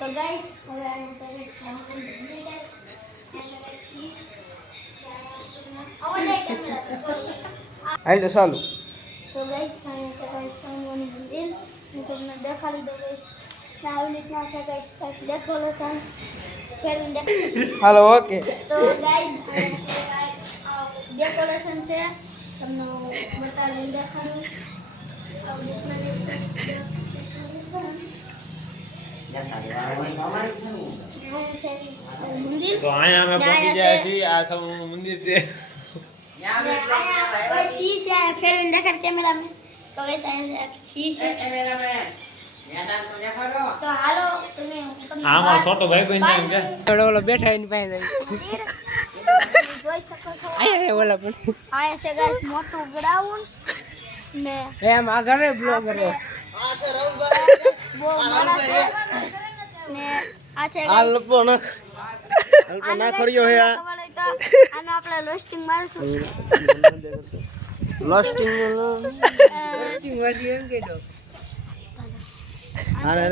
તો ગાઈસ હવે આને તો હાલ તો ચાલુ ગાઈસ આને તો ગાઈસ સાંગોની મંદિર હું તમને દેખાડી દઉં ગાઈસ આવી રીતના છે ગાઈસ કંઈક ડેકોરેશન ફેરવીને હાલો ઓકે તો ગાઈસ ડેકોરેશન છે તમને બતાવીને દેખાડું તો અહીંયા અમે પહોંચી ગયા છીએ આ સૌ મંદિર છે ફેરવીને દેખાડ કેમેરામેન તો ગાઈસ અહીંયા છી છે તો હાલો તમે આમાં છોટો ભાઈ બન છે કે ઓલો બેઠા એની પાસે જોઈ શકો છો આયા ઓલા પણ આ છે ગાઈસ મોટું ગ્રાઉન્ડ ને એમ આગળ બ્લોગર બહુ મોટા છે ને આ છે આ લપો નાખ અલ્પો નાખરિયો હે આ આનો આપણે લોસ્ટિંગ મારશું લોસ્ટિંગ એમ કેડો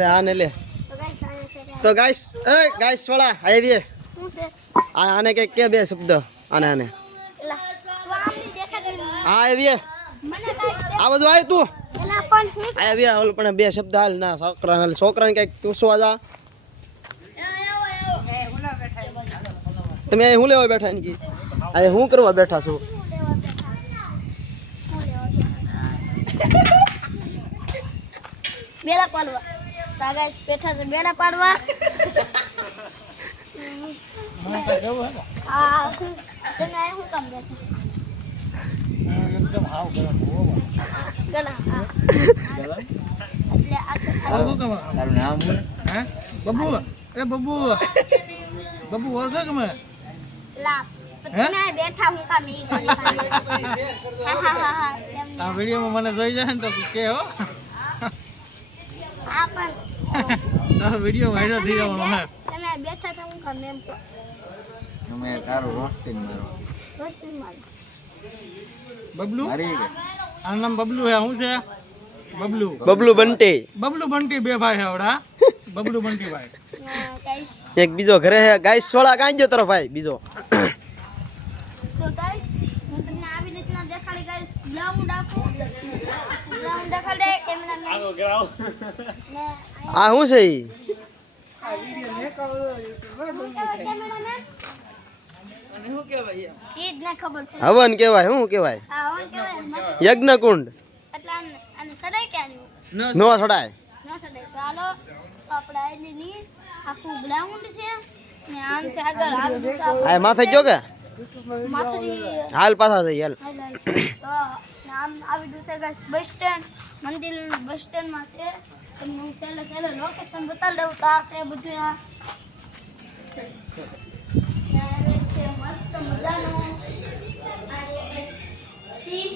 આને લે તો ગાઈસ એ ગાઈસ વાળા આવીએ શું છે આને કે બે શબ્દ આને એલા તો આપણી દેખાડી આ આવીએ મને કાઈ આ બધું આય તું એલા પણ હું આવીએ ઓલ પણ બે શબ્દ હાલ ના છોકરાને કઈક પૂછવા જા તમે અહીં હું લેવા બેઠા ને અહીં હું કરવા બેઠા છો બેડા પાડવા ગાઈસ બેઠા છે બેડા પાડવા આ તમે આ શું કામ બેઠા એકદમ હાવ ગરમ ગલા એટલે આ તારું નામ બોલ હે બબુ એ બબુ બબુ ઓળખે કે મે લા તમે બેઠા હું કામ ઈ કરી હા આ વિડિયોમાં મને જોઈ જાય ને તો કે હો આ પણ આ વિડિયો વાયરલ થઈ ગયો મને તમે બેઠા છો હું કામ એમ અમે તારું રોસ્ટિંગ મારો રોસ્ટિંગ માર બબલુ આ નામ બબલુ હે શું છે બબલુ બબલુ બંટી બે ભાઈ હે આવડા બબલુ બંટી ભાઈ ગાઈસ એક બીજો ઘરે હે ગાઈસ સોળા કાંઈ ગયો તારો ભાઈ બીજો તો ગાઈસ હું તમને આવી રીતના દેખાડી ગાઈસ ગ્રાઉન્ડ આપું ગ્રાઉન્ડ દેખાડે કેમેરા ને આગો ગ્રાઉ ને આ શું છે ઈ કેમેરામેન અને શું કહેવાય ઈ જ ના ખબર પડે હવન કહેવાય શું કહેવાય આ હોન કહેવાય યજ્ઞ કુંડ એટલે આને સડાઈ કે આનું નો છડાય ન સડાઈ ચાલો આપણે આઈલી ની આખું ગ્રાઉન્ડ છે ને આમથી આગળ આ માથે ગયો કે માથુરી હાલ પાછા થઈ હાલ તો નામ આવી ગયું છે ગાઈસ બસ સ્ટેન્ડ મંદિર બસ સ્ટેન્ડ માં છે તમને હું છેલ્લે લોકેશન બતાવી દઉં તો આ છે બધું આ છે મસ્ત મજાનો આ છે સી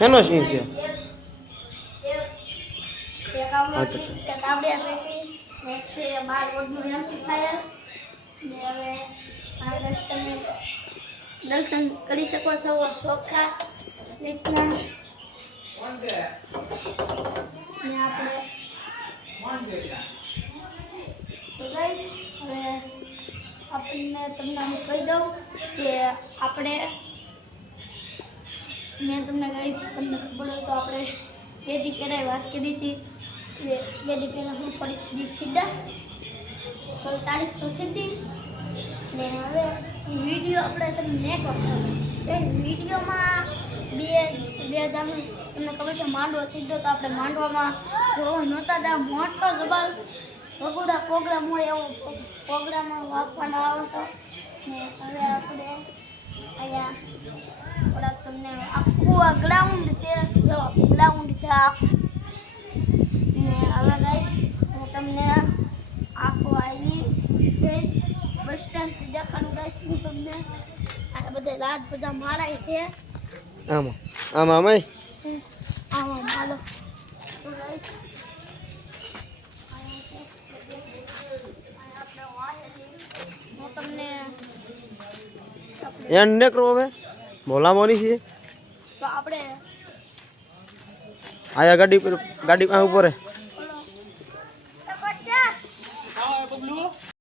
એનો સીન છે એક આવડે એક છે 12 વોલ્ટનું એમ્પ્લીફાયર ને હવે આ ગાઈસ તમે દર્શન કરી શકો છો સોખા રીતના ને આપણે તો ગાઈસ હવે તમને હું કહી દઉં કે આપણે મેં તમને ગાઈસ તમને ખબર હોય તો આપણે બે દી પહેલાં વાત કરી હતી કે બે દી પહેલાં હું પડી હતી છીડા 16 તારીખ સુધી હતી ને હવે વિડીયો આપણે તમને કરશો એ વિડીયોમાં બે તમને ખબર છે માંડવો થઈ ગયો તો આપણે માંડવામાં જોવા નહોતા ત્યાં મોટો જબાલ વગોડા પ્રોગ્રામ હોય એવો પ્રોગ્રામમાં વાપવાનો આવશે ને હવે આપણે અહીંયા થોડાક તમને આખું આ ગ્રાઉન્ડ છે જો ગ્રાઉન્ડ છે આ ને હવે ગાઈસ હું તમને આખું આઈની બસ સ્ટેન્ડ દેખાડું ગાઈસ હું તમને આ બધા માળાય છે આમાં મય આમાં માલો હું તમને એન્ડ ને કરો હવે મોલા મોની છે તો આપણે આયા ગાડી પાસે ઉપર બબલુ